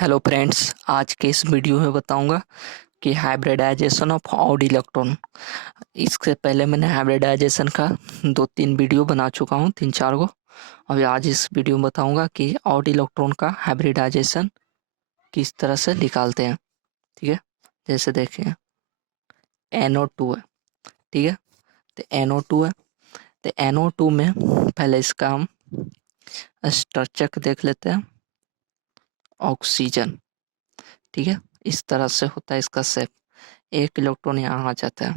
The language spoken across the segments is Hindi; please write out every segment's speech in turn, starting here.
हेलो फ्रेंड्स, आज के इस वीडियो में बताऊंगा कि हाइब्रिडाइजेशन ऑफ ऑड इलेक्ट्रॉन। इससे पहले मैंने हाइब्रिडाइजेशन का 2-3 वीडियो बना चुका हूँ, 3-4 को। अभी आज इस वीडियो में बताऊंगा कि ऑड इलेक्ट्रॉन का हाइब्रिडाइजेशन किस तरह से निकालते हैं। ठीक है, जैसे देखें NO2 है। ठीक है, तो NO2 है, तो NO2 में पहले इसका हम स्ट्रक्चर देख लेते हैं। ऑक्सीजन, ठीक है, इस तरह से होता है इसका शेप। एक इलेक्ट्रॉन यहाँ आ जाता है,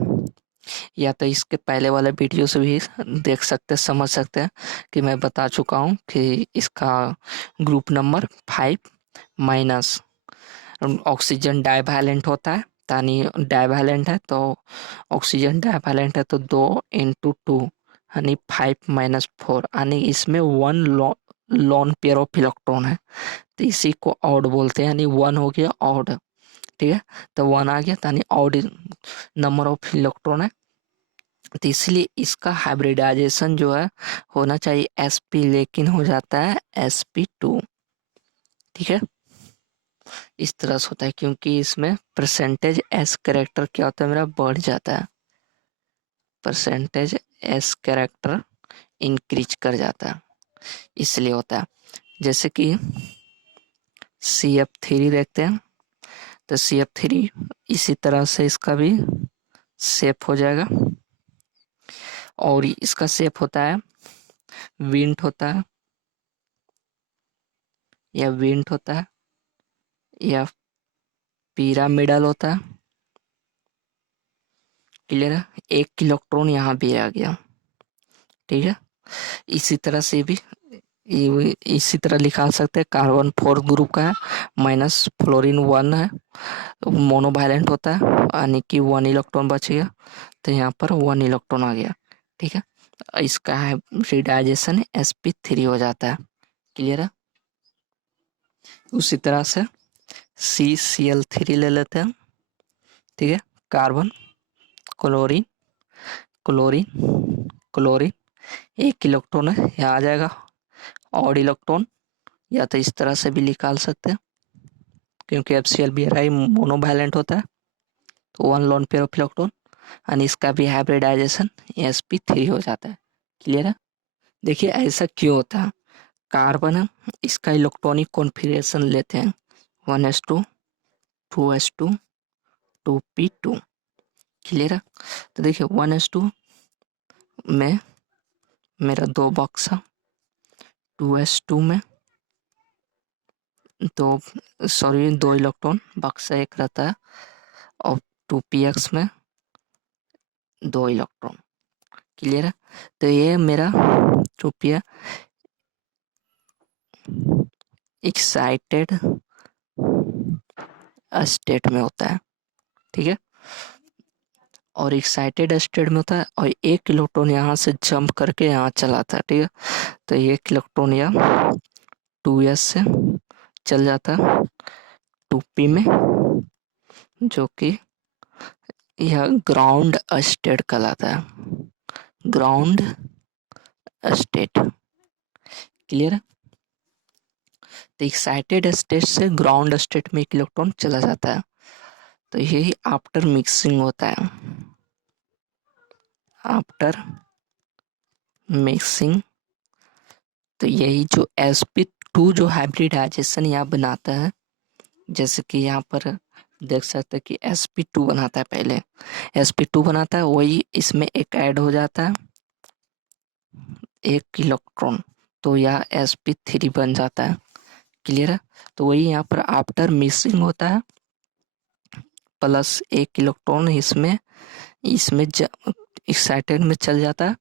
या तो इसके पहले वाले वीडियो से भी देख सकते समझ सकते हैं कि मैं बता चुका हूँ कि इसका group number 5 minus oxygen divalent होता है। यानी डाइवैलेंट है तो ऑक्सीजन डाइवैलेंट है तो 2 × 2 यानी 5-4, यानी इसमें 1 लॉन पेयर ऑफ इलेक्ट्रॉन है, तो इसी को ऑड बोलते हैं, यानी 1 हो गया ऑड। ठीक है, तो 1 आ गया यानी ऑड नंबर ऑफ इलेक्ट्रॉन है, तो इसलिए इसका हाइब्रिडाइजेशन जो है होना चाहिए sp, लेकिन हो जाता है sp2। ठीक है, इस तरह से होता है क्योंकि इसमें परसेंटेज s कैरेक्टर क्या होता है, मेरा बढ़ जाता है। परसेंटेज s कैरेक्टर इंक्रीज कर जाता है, इसलिए होता है। जैसे कि CF3 देखते हैं, तो CF3 इसी तरह से इसका भी शेप हो जाएगा, और इसका शेप होता है विंट होता है, या विंट होता है, या पिरामिडल होता है। क्लियर है, एक इलेक्ट्रॉन यहाँ भी आ गया। ठीक है, इसी तरह से भी इसी तरह निकाल सकते हैं। कार्बन 4 ग्रुप का है, माइनस फ्लोरीन 1 है, मोनोवालेंट होता है, यानी कि 1 इलेक्ट्रॉन बच गया, तो यहाँ पर 1 इलेक्ट्रॉन आ गया। ठीक है, इसका हाइब्रिडाइजेशन sp3 हो जाता है। क्लियर है, उसी तरह से CCl3 ले लेते हैं। ठीक है, कार्बन, क्लोरीन, क्लोरीन, क्लोरीन, एक इलेक्ट्रॉन है, यहाँ आ जाएगा ऑड इलेक्ट्रॉन, या तो इस तरह से भी निकाल सकते हैं क्योंकि FCl मोनोवैलेंट होता है, तो 1 लोन पेयर ऑफ इलेक्ट्रॉन, और इसका भी हाइब्रिडाइजेशन sp3 हो जाता है। क्लियर है, देखिए ऐसा क्यों होता है। कार्बन है, इसका इलेक्ट्रॉनिक कॉन्फ़िगरेशन लेते हैं 1s2 2s2 2p2। क्लियर है, तो देखिए 1s2 में मेरा 2 बक्सा, 2s2 में दो इलेक्ट्रॉन बक्सा एक रहता है, और 2px में 2 इलेक्ट्रॉन। क्लियर है, तो ये मेरा 2p एक्साइटेड स्टेट में होता है। ठीक है, और एक्साइटेड स्टेट में होता है, और एक इलेक्ट्रॉन यहाँ से जंप करके यहाँ चला था। ठीक है, तो एक इलेक्ट्रॉन यहाँ 2s से चल जाता है 2p में, जो कि यह ग्राउंड स्टेट कहलाता है, ग्राउंड स्टेट। क्लियर है, तो एक्साइटेड स्टेट से ग्राउंड स्टेट में एक इलेक्ट्रॉन चला जाता है, तो यही आफ्टर मिक्सिंग होता है। आफ्टर मिक्सिंग, तो यही जो sp2 जो हाइब्रिडाइजेशन यहाँ बनाता है, जैसे कि यहाँ पर देख सकते हैं कि sp2 बनाता है, पहले sp2 बनाता है, वही इसमें एक ऐड हो जाता है एक इलेक्ट्रॉन, तो यह sp3 बन जाता है। क्लियर है, तो वही यहाँ पर आफ्टर मिक्सिंग होता है, प्लस एक इलेक्ट्रॉन इसमें इसमें एक्साइटेड में चल जाता है,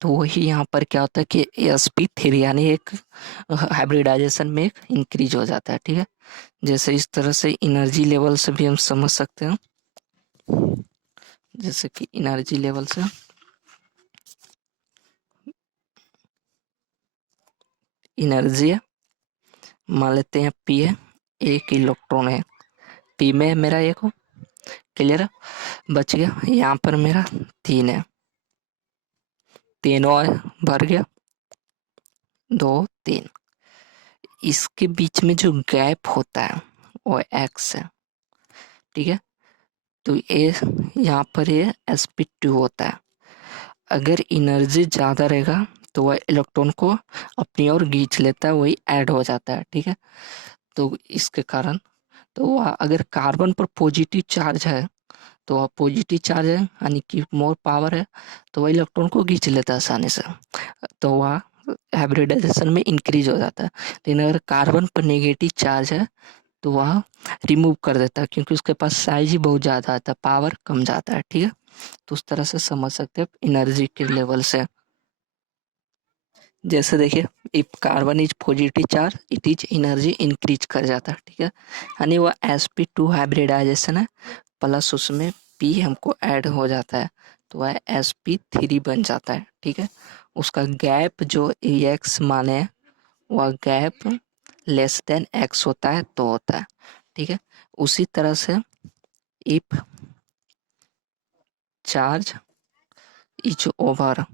तो वही यहाँ पर क्या होता है कि sp3 यानी एक हाइब्रिडाइजेशन में एक इंक्रीज हो जाता है। ठीक है, जैसे इस तरह से एनर्जी लेवल से भी हम समझ सकते हैं, जैसे कि एनर्जी लेवल से एनर्जी है, मान लेते हैं P है, एक इलेक्ट्रॉन है P में, मेरा एक हो। क्लियर है, बच गया यहाँ पर मेरा 3 है, तीनों भर गया 2 3। इसके बीच में जो गैप होता है, और एक्स है, ठीक है। तो ये यहाँ पर ये sp2 होता है। अगर एनर्जी ज़्यादा रहेगा तो वह इलेक्ट्रॉन को अपनी ओर खींच लेता है, वही ऐड हो जाता है, ठीक है। तो इसके कारण तो वह अगर कार्बन पर पॉजिटिव चार्ज है तो वह पॉजिटिव चार्ज है यानी कि मोर पावर है, तो वह इलेक्ट्रॉन को खींच लेता है आसानी से, तो वह हाइब्रिडाइजेशन में इंक्रीज हो जाता है। लेकिन अगर कार्बन पर नेगेटिव चार्ज है तो वह रिमूव कर देता है, क्योंकि उसके पास साइज ही बहुत ज़्यादा आता है, पावर कम जाता है, ठीक है। तो उस तरह से समझ सकते हैं एनर्जी के लेवल से। जैसे देखिए, if carbon is positive charge it is energy increase कर जाता है, ठीक है। यानी वह sp2 हाइब्रिडाइजेशन है, प्लस उसमें p हमको ऐड हो जाता है, तो वह sp3 बन जाता है, ठीक है। उसका गैप जो x माने है, वह गैप लेस देन x होता है तो होता है, ठीक है। उसी तरह से इफ चार्ज इज ओवर,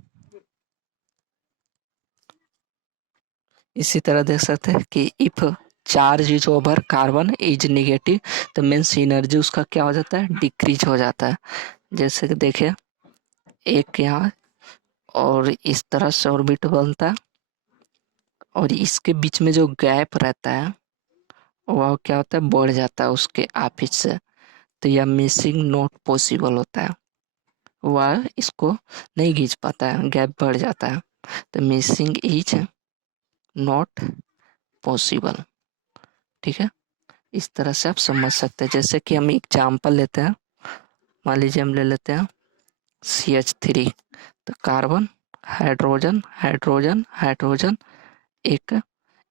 इसी तरह देख सकते हैं कि if charge is over carbon is negative, तो मीन्स एनर्जी उसका क्या हो जाता है, डिक्रीज हो जाता है। जैसे कि देखिए, एक यहाँ और इस तरह से ऑर्बिट बनता है, और इसके बीच में जो गैप रहता है वह क्या होता है, बढ़ जाता है उसके ऑफिस से, तो यह मिसिंग नॉट पॉसिबल होता है, वह इसको नहीं खींच पाता है, गैप बढ़ जाता है, तो मिसिंग इज नॉट पॉसिबल, ठीक है। इस तरह से आप समझ सकते हैं। जैसे कि हम एग्जाम्पल लेते हैं, मान लीजिए हम ले लेते हैं CH3, तो कार्बन हाइड्रोजन हाइड्रोजन हाइड्रोजन, एक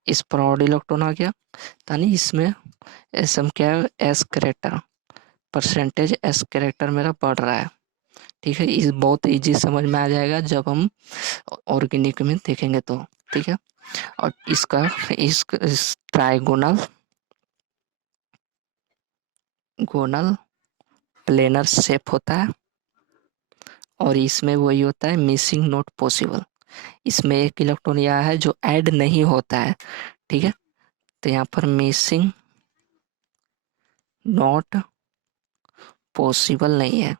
इस पर और इलेक्ट्रॉन आ गया, यानी इसमें एसम क्या है, S character, percentage S character मेरा बढ़ रहा है, ठीक है। इस बहुत इजी समझ में आ जाएगा जब हम ऑर्गेनिक में देखेंगे तो, ठीक है। और इसका इस ट्राइगोनल गोनल प्लेनर शेप होता है, और इसमें वही होता है मिसिंग नॉट पॉसिबल, इसमें एक इलेक्ट्रॉन यह है जो ऐड नहीं होता है, ठीक है। तो यहाँ पर मिसिंग नॉट पॉसिबल नहीं है,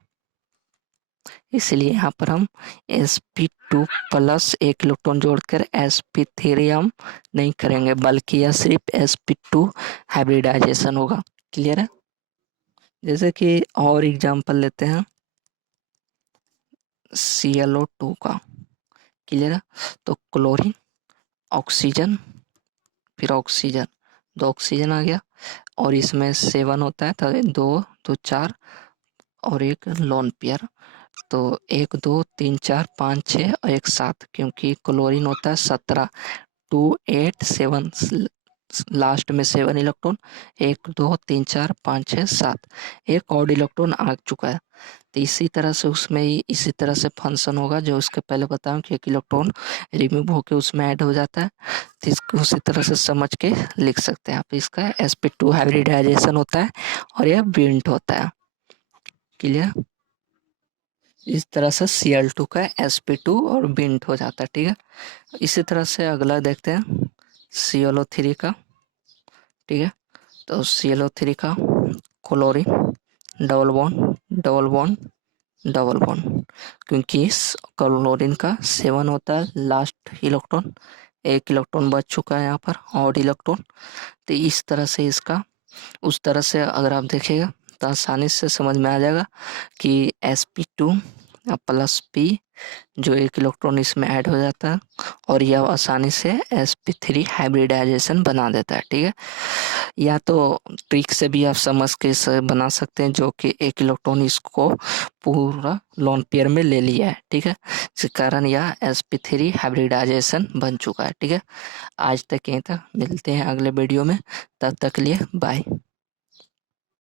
इसलिए यहाँ पर हम sp2 प्लस एक इलेक्ट्रॉन जोड़कर sp3 हम नहीं करेंगे, बल्कि यह सिर्फ sp2 हाइब्रिडाइजेशन होगा। क्लियर है। जैसे कि और एग्जांपल लेते हैं ClO2 का। क्लियर है। तो क्लोरीन, ऑक्सीजन, फिर ऑक्सीजन, दो ऑक्सीजन आ गया, और इसमें 7 होता है, तो दो दो 4 और एक लोन पेयर, तो 1 2 3 4 5 6 और एक 7, क्योंकि क्लोरीन होता है 17, 2 8 7, लास्ट में 7 इलेक्ट्रॉन, 1 2 3 4 5 6 7, एक और इलेक्ट्रॉन आ चुका है। तो इसी तरह से उसमें ही इसी तरह से फंक्शन होगा जो उसके पहले बताऊं कि एक इलेक्ट्रॉन रिमूव होकर उसमें ऐड हो जाता है, तो इसको उसी तरह से समझ के लिख सकते हैं आप। इसका sp2 हाइब्रिडाइजेशन होता है और यह बिंट होता है। क्लियर। इस तरह से Cl2 का sp2 और बिंट हो जाता है, ठीक है। इसी तरह से अगला देखते हैं ClO3 का, ठीक है। तो ClO3 का chlorine, double bond double bond double bond, क्योंकि इस क्लोरीन का 7 होता है लास्ट इलेक्ट्रॉन, एक इलेक्ट्रॉन बच चुका है यहाँ पर और इलेक्ट्रॉन, तो इस तरह से इसका उस तरह से अगर आप देखिएगा तो आसानी से समझ में आ जाएगा कि sp2 प्लस p जो एक इलेक्ट्रॉन इसमें ऐड हो जाता है, और यह आसानी से sp3 हाइब्रिडाइजेशन बना देता है, ठीक है। या तो ट्रिक से भी आप समझ के इसे बना सकते हैं, जो कि एक इलेक्ट्रॉन इसको पूरा लोन पेयर में ले लिया है, ठीक है, जिस कारण यह sp3 हाइब्रिडाइजेशन बन चुका है, ठीक है। आज तक यहीं तक, मिलते हैं अगले वीडियो में, तब तक के लिए बाय।